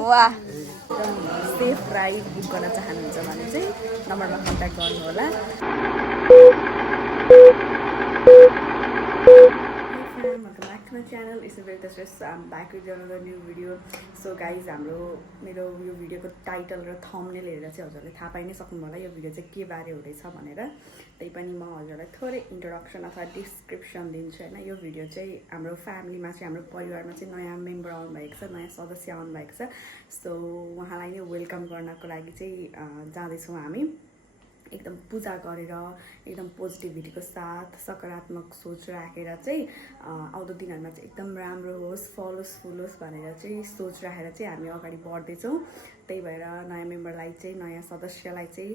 वाह एकदम safe ride book गर्न चाहनुहुन्छ भने चाहिँ नम्बरमा कन्ट्याक्ट गर्नु होला welcome back to my channel. It's a very I'm back with another new video. So guys, मेरो यो भिडियोको टाइटल र थम्बनेल हेरेर चाहिँ हजुरले थाहा पाइ नै सक्नु होला यो भिडियो चाहिँ के बारे हुँदैछ भनेर त्यही पनि म हजुरलाई थोरै इन्ट्रोडक्सन अथवा डिस्क्रिप्सन दिन्छु हैन यो भिडियो चाहिँ हाम्रो फ्यामिलीमा चाहिँ हाम्रो परिवारमा चाहिँ नयाँ मेम्बर आउनु भएको छ नयाँ सदस्य आउनु भएको छ सो उहाँलाई नै वेलकम गर्नको लागि चाहिँ जाँदैछौँ हामी एकदम पूजा गरेर एकदम पोजिटिभिटीको साथ सकारात्मक सोच राखेर चाहिँ आउँदो दिनहरुमा चाहिँ एकदम राम्रो होस् फलोस् फुलोस् भनेर चाहिँ सोच राखेर चाहिँ हामी अगाडि बढ्दैछौँ त्यही भएर नयाँ मेम्बरलाई चाहिँ नयाँ सदस्यलाई चाहिँ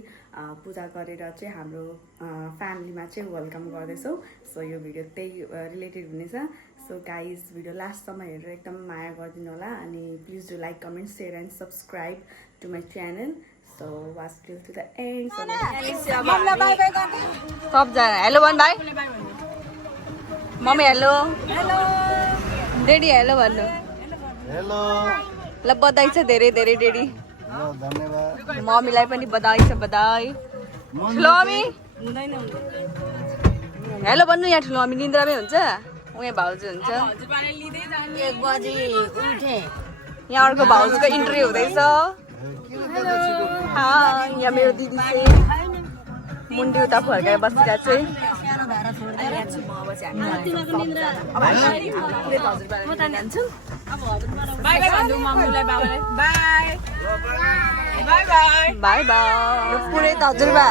पूजा गरेर चाहिँ हाम्रो फ्यामिलीमा चाहिँ वेलकम गर्दैछौँ सो यो भिडियो त्यही रिलेटेड हुनेछ सो गाइज भिडियो लास्टसम्म हेरेर एकदम माया गरिदिनु होला अनि please do like comment share and subscribe to my channel So watch till to the end. So सबजना हेलो भन भाइ mummy hello hello daddy hello भन्नु हेलो ल बधाई छ धेरै धेरै डेडी धन्यवाद मम्मीलाई पनि बधाई छ बधाई ठुलो मम्मी हुँदैन हेलो भन्नु यहाँ ठुलो मम्मी निन्द्रामै हुन्छ उहाँ भाउजू हुन्छ 1 बजे उठे यहाँ अर्को भाउजूको इन्ट्री हुँदैछ यहाँ मेरो दिदी चाहिँ मुन्डी उता फर्काएर बसिरहेको बाई बाई पुरै त हजुरबा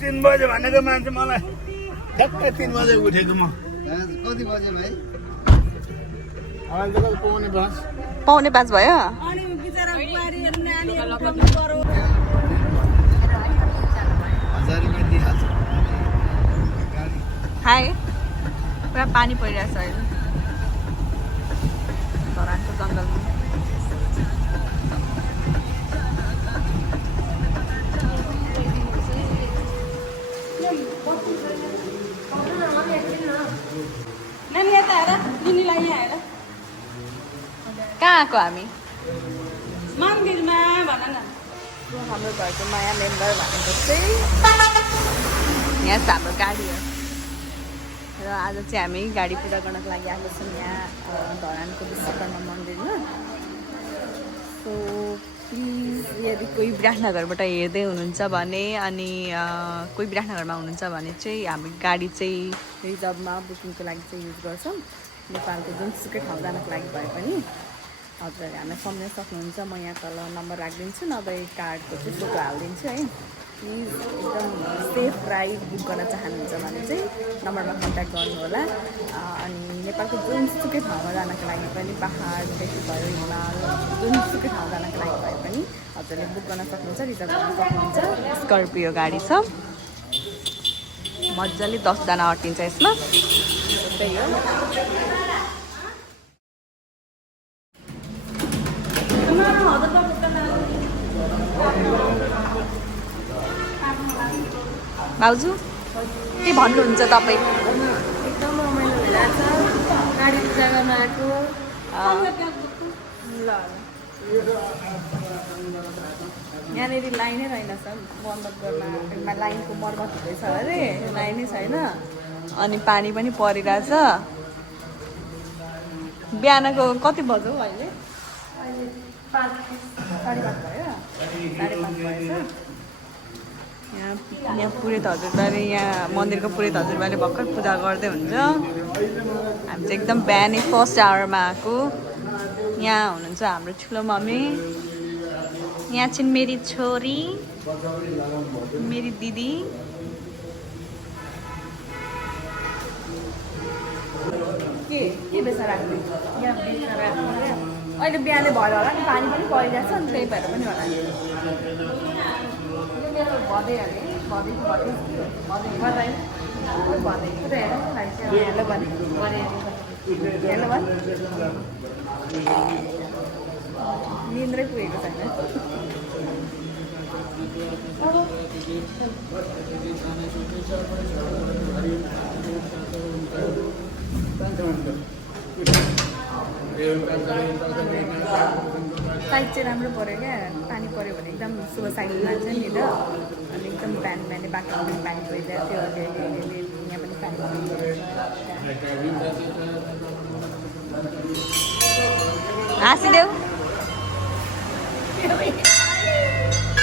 तीन बजे भनेको मान्छे मलाई ठ्याक्कै 3 बजे उठेको म कति बजे भाइ पाउने 5 भयो हाई पुरा पानी परिरहेछ अहिले धरानको जङ्गलमा कहाँ आएको हामी मन्दिरमा भन न हाम्रो घरको नयाँ मेम्बर भनेको चाहिँ यहाँ छ हाम्रो गाडी हो र आज चाहिँ हामी गाडी पूजा गर्नको लागि आएको छौँ यहाँ धरानको विश्वकर्मा मन्दिरमा सो प्लिज यदि कोही विराटनगरबाट हेर्दै हुनुहुन्छ भने अनि कोही विराटनगरमा हुनुहुन्छ भने चाहिँ हामी गाडी चाहिँ रिजर्भमा बुकिङको लागि चाहिँ युज गर्छौँ नेपालको जुनसुकै ठाउँ जानको लागि भए पनि हजुरहरूले हामीलाई सम्झाउन सक्नुहुन्छ म यहाँ तल नम्बर राखिदिन्छु नभए कार्डको चाहिँ फोटो हालिदिन्छु है प्लिज एकदम सेफ राइड बुक गर्न चाहनुहुन्छ भने चाहिँ नम्बरमा कन्ट्याक्ट गर्नु होला अनि नेपालको जुनसुकै ठाउँमा जानको लागि पनि पहाडदेखि भयो हिमाल जुनसुकै ठाउँ जानको लागि भए पनि हजुरले बुक गर्न सक्नुहुन्छ रिजर्भ गर्न सक्नुहुन्छ स्कर्पियो गाडी छ मजाले 10 जना अटिन्छ यसमा त्यही हो भाउजू के भन्नुहुन्छ तपाईँ एकदम रमाइलो भइरहेछ गाडी पूजा गर्न आएको ल यहाँनिर लाइनै रहेनछ मर्मत गर्न लाइनको मर्मत हुँदैछ अरे लाइनै छैन अनि पानी पनि परिरहेछ बिहानको कति बज्यो अहिले 5:30 भयो 5:30 भएछ यहाँ पुरोहित हजुरबाले यहाँ मन्दिरको पुरोहित हजुरबाले भर्खर पूजा गर्दै हुन्छ हामी चाहिँ एकदम बिहानै फर्स्ट आवरमा आएको यहाँ हुनुहुन्छ हाम्रो ठुलो मम्मी यहाँ चाहिँ मेरी छोरी मेरी दिदी के बेसा राख्ने यहाँ बेसा राख्ने अहिले बिहानै भयो होला नि पानी पनि परिरहेछ नि त्यही भएर पनि होला भदैहालेँ निन्द्रै पुगेको छैन साइड चाहिँ राम्रो पऱ्यो क्या पानी पऱ्यो भने एकदम सुब साइड मान्छ नि त अनि एकदम बिहान बिहानै बाटोमा पनि पानी परिरहेको थियो अहिले यहाँ पनि पानी हाँसिदेऊ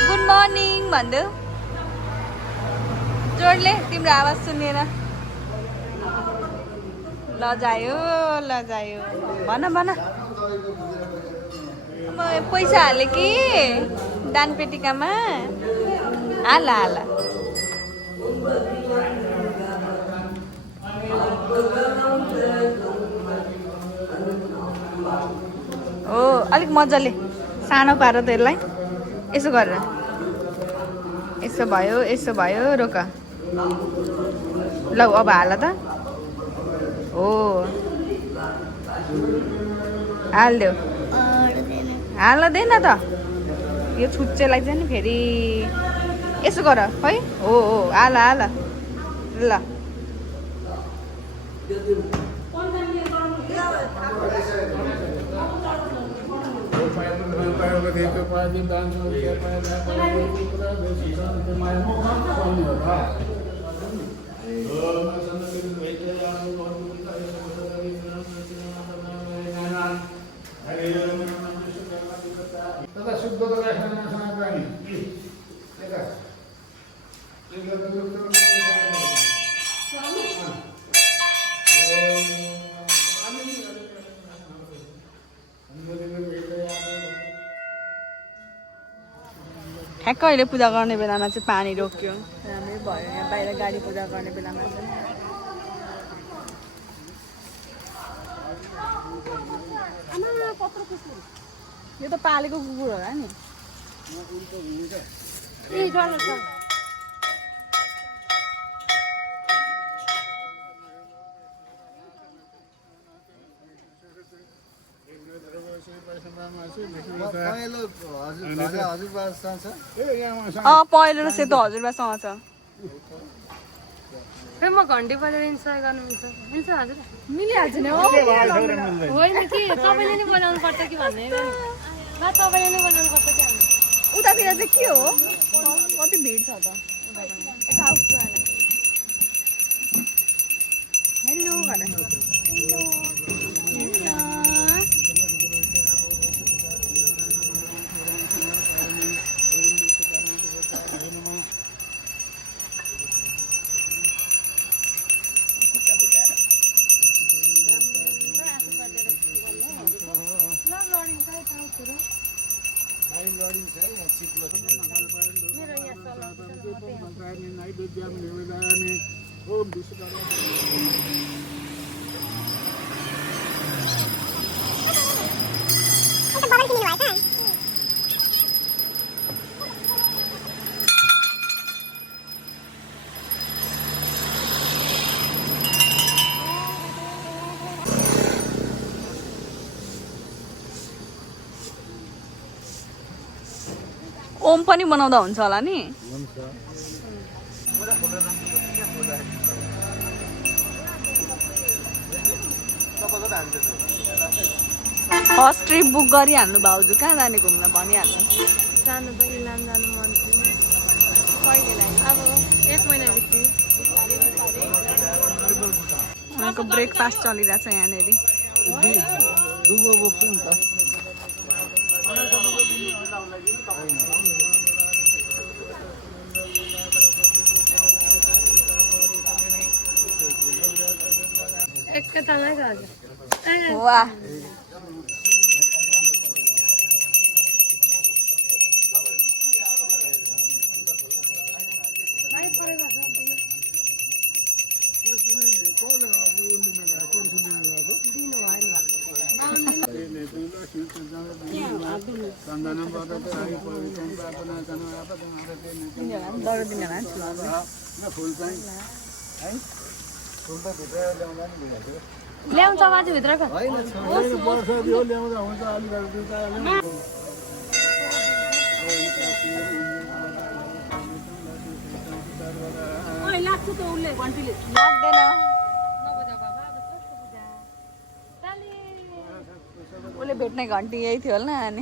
गुड मर्निङ भनिदेऊ जोडले तिम्रो आवाज सुनेर लजायो भन अब पैसा हाले कि दान पेटिकामा हाल ओ अलिक मजाले सानो पारो त यसलाई यसो गरेर यसो भयो रोक ल अब हाल त हो हालिदेऊ हाल्दैन त यो छुच्चे लाग्छ नि फेरि यसो गर है हो हाल ल ठ्याक्क अहिले पूजा गर्ने बेलामा चाहिँ पानी रोक्यो राम्रै भयो यहाँ बाहिर गाडी पूजा गर्ने बेलामा चाहिँ यो त पालेको कुकुर होला नि पहेँलो र सेतो हजुरबासँग छ फेरि म घन्टी बजेर इन्जोय गर्नु मिल्छ हजुर मिलिहाल्छ नि होइन कि तपाईँले नै बनाउनु पर्छ कि भन्ने बा तपाईँले नै बनाउनु पर्छ कि उतातिर चाहिँ के हो कति भिड छ त हेलो ओम पनि बनाउँदा हुन्छ होला नि फर्स्ट ट्रिप बुक गरिहाल्नु भाउजू कहाँ जाने घुम्न भनिहाल्नु जानु त इलाम जानु मन थियो कहिलेलाई अब 1 महिनापछि उहाँको ब्रेकफास्ट चलिरहेछ यहाँनिर एकैतालै हजुर वाह ल्याउँछ माथि भित्रको लाग्छ त उसले घन्टीले लाग्दैन भेट्ने घन्टी यही थियो होला अनि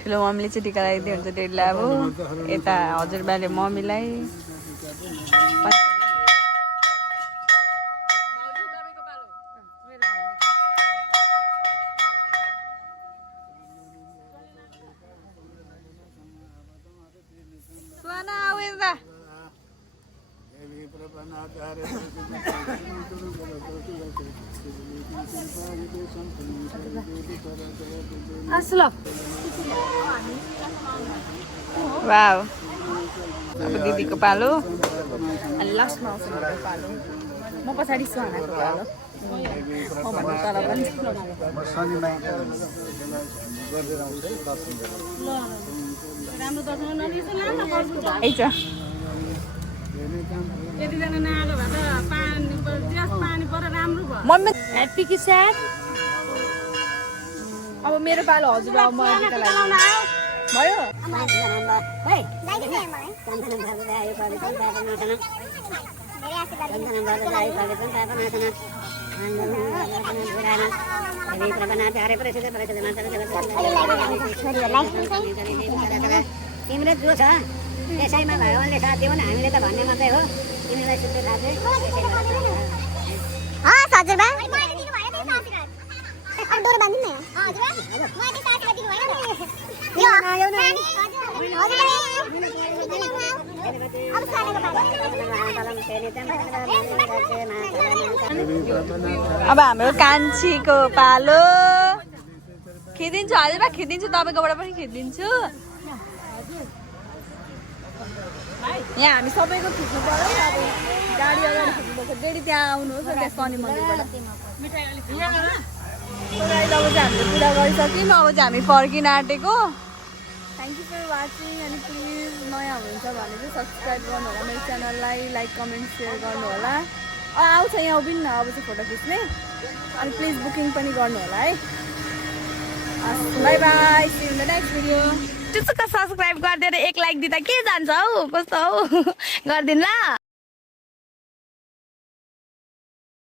ठुलो मम्मीले चाहिँ टिका लगाइदियो हुन्छ डेडीलाई अब यता हजुरबाले मम्मीलाई सुहाना आऊ यता आसु ल वाउ अब दिदीको पालो अनि लास्टमा आउँछ मेरो पालो म पछाडि सुहानाको पालो म भन्नु तल पनि राम्रो दर्शन नलिन्छ लान पर्छ है छ यतिजना नआएको भए त पानी परेर राम्रो भयो मम्मी ह्याप्पी कि स्याड अब मेरो पालो हजुर अब म टिका लगाइदिनु भयो तिमीले जो छ त्यसैमा भयो भने साथ दियो भने हामीले त भन्ने मात्रै हो तिमीलाई सुत्ने साथ अब हाम्रो कान्छीको पालो खिदिन्छु हजुर खिदिन्छु तपाईँकोबाट पनि खिदिन्छु यहाँ हामी सबैको खिच्नु पर्यो अब गाडी अगाडि खिच्नुपर्छ डेडी त्यहाँ आउनुहोस् न त्यहाँ शनि मन्दिरबाट अब चाहिँ हामीले पुरा गरिसक्यौँ अब चाहिँ हामी फर्किन आँटेको थ्याङ्क यू फर वाचिङ अनि प्लिज नयाँ हुनुहुन्छ भने चाहिँ सब्सक्राइब गर्नु होला मेरो च्यानललाई लाइक कमेन्ट सेयर गर्नु होला आउँछ यहाँ उभिन्न न अब चाहिँ फोटो खिच्ने अनि प्लिज बुकिङ पनि गर्नु होला है bye bye see you in the next video त्यसो त सब्सक्राइब गरिदिएर एक लाइक दिँदा के जान्छ हौ कस्तो हौ गरिदिनु ल